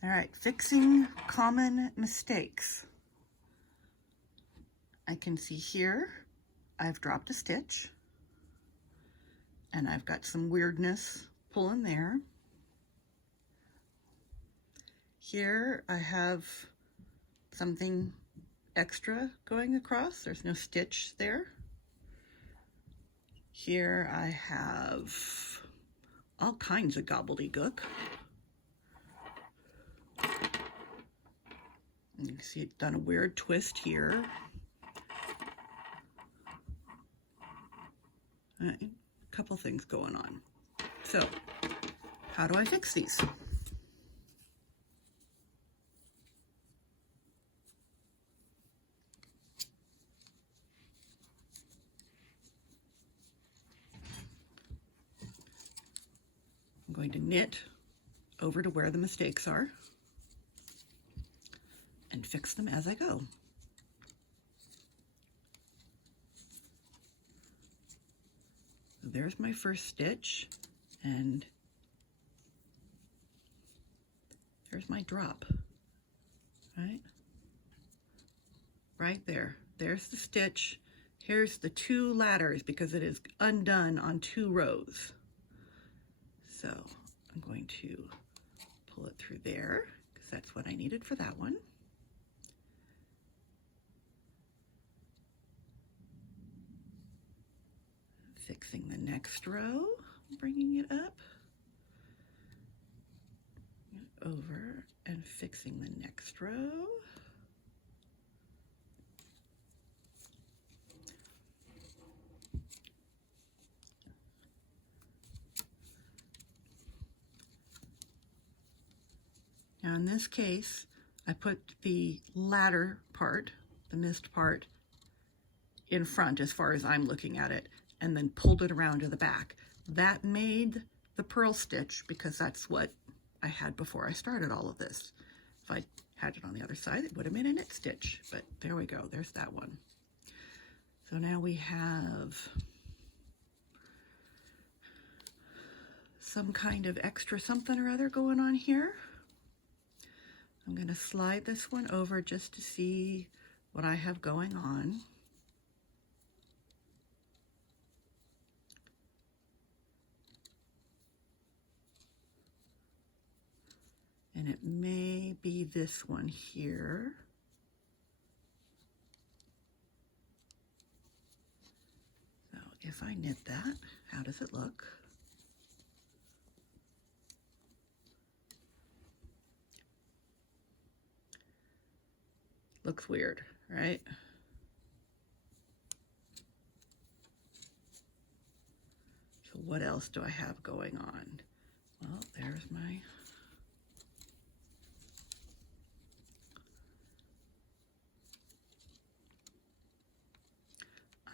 All right, fixing common mistakes. I can see here I've dropped a stitch and I've got some weirdness pulling there. Here I have something extra going across. There's no stitch there. Here I have all kinds of gobbledygook. You can see it's done a weird twist here. A couple things going on. So, how do I fix these? I'm going to knit over to where the mistakes are and fix them as I go. There's my first stitch, and there's my drop, right there. There's the stitch. Here's the two ladders because it is undone on 2 rows. So I'm going to pull it through there because that's what I needed for that one. Fixing the next row, bringing it up, over, and fixing the next row. Now in this case, I put the ladder part, the missed part, in front as far as I'm looking at it, and then pulled it around to the back. That made the purl stitch because that's what I had before I started all of this. If I had it on the other side, it would have made a knit stitch, but there we go, there's that one. So now we have some kind of extra something or other going on here. I'm going to slide this one over just to see what I have going on. And it may be this one here. So if I knit that, how does it look? Looks weird, right? So what else do I have going on? Well, there's my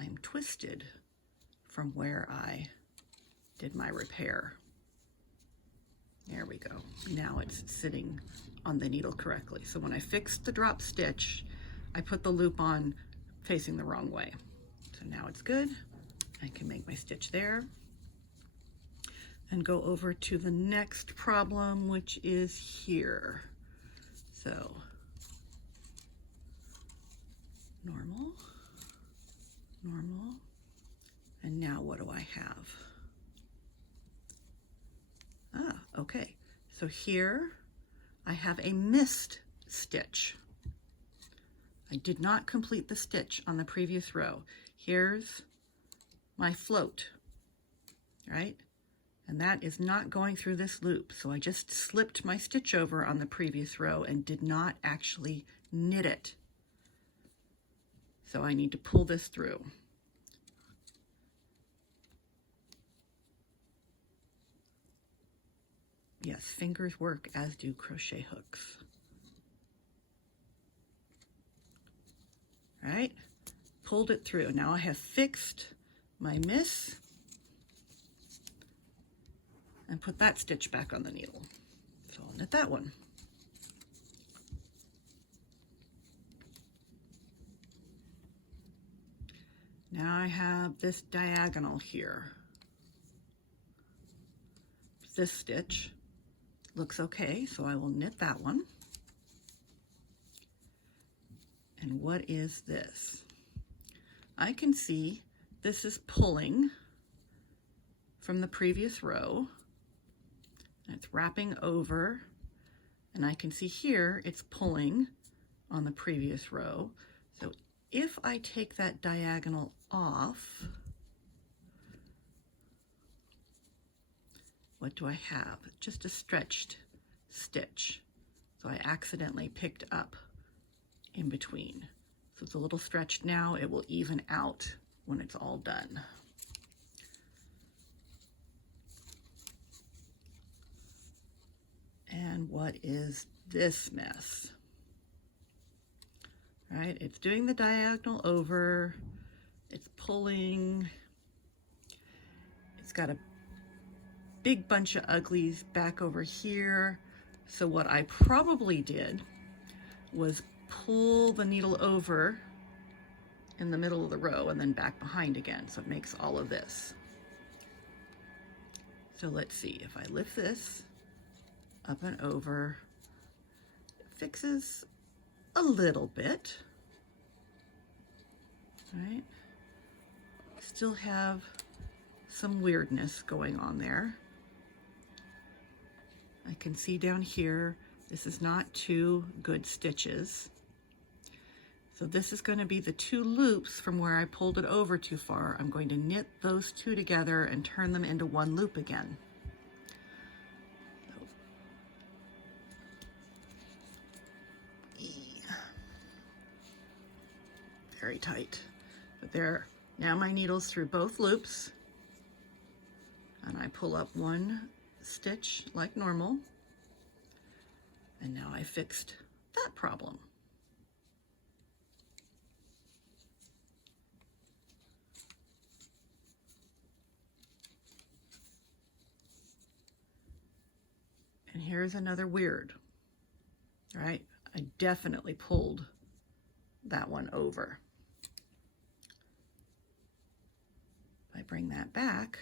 I'm twisted from where I did my repair. There we go. Now it's sitting on the needle correctly. So when I fixed the drop stitch, I put the loop on facing the wrong way. So now it's good. I can make my stitch there and go over to the next problem, which is here. So normal, normal, and now what do I have? Okay, so here I have a missed stitch. I did not complete the stitch on the previous row. Here's my float, right? And that is not going through this loop. So I just slipped my stitch over on the previous row and did not actually knit it. So I need to pull this through. Yes, fingers work as do crochet hooks. All right, pulled it through. Now I have fixed my miss and put that stitch back on the needle. So I'll knit that one. Now I have this diagonal here. This stitch, looks okay, so I will knit that one. And what is this? I can see this is pulling from the previous row. And it's wrapping over, and I can see here it's pulling on the previous row. So if I take that diagonal off, what do I have? Just a stretched stitch. So I accidentally picked up in between. So it's a little stretched now. It will even out when it's all done. And what is this mess? All right, it's doing the diagonal over, it's pulling, it's got a big bunch of uglies back over here. So what I probably did was pull the needle over in the middle of the row and then back behind again. So it makes all of this. So let's see, if I lift this up and over, it fixes a little bit, right? Still have some weirdness going on there. I can see down here, this is not 2 good stitches. So this is going to be the 2 loops from where I pulled it over too far. I'm going to knit those 2 together and turn them into 1 loop again. Very tight. But there, now my needle's through both loops, and I pull up 1 stitch like normal, and now I fixed that problem. And here's another weird, right? I definitely pulled that one over. If I bring that back,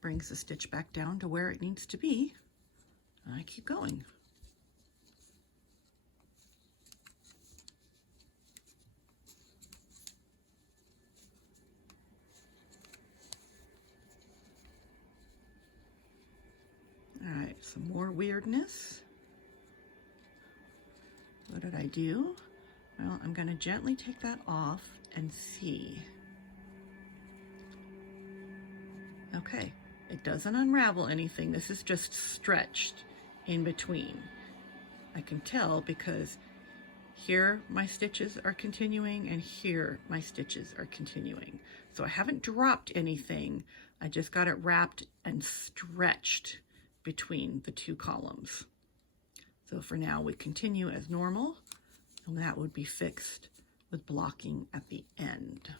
brings the stitch back down to where it needs to be, and I keep going. All right, some more weirdness. What did I do? Well, I'm going to gently take that off and see. Okay, it doesn't unravel anything. This is just stretched in between. I can tell because here my stitches are continuing and here my stitches are continuing. So I haven't dropped anything. I just got it wrapped and stretched between the 2 columns. So for now we continue as normal, and that would be fixed with blocking at the end.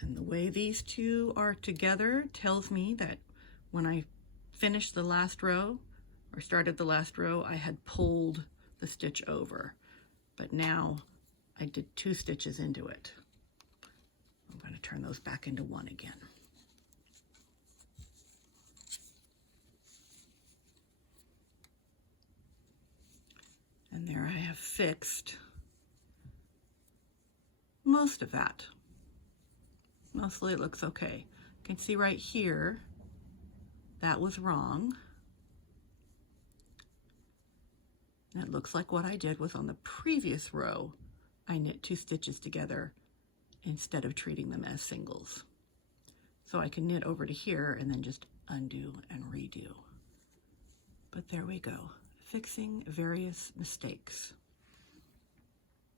And the way these 2 are together tells me that when I finished the last row or started the last row, I had pulled the stitch over, but now I did 2 stitches into it. I'm going to turn those back into 1 again. And there I have fixed most of that. Mostly it looks okay. You can see right here, that was wrong. And it looks like what I did was on the previous row, I knit 2 stitches together instead of treating them as singles. So I can knit over to here and then just undo and redo. But there we go, fixing various mistakes.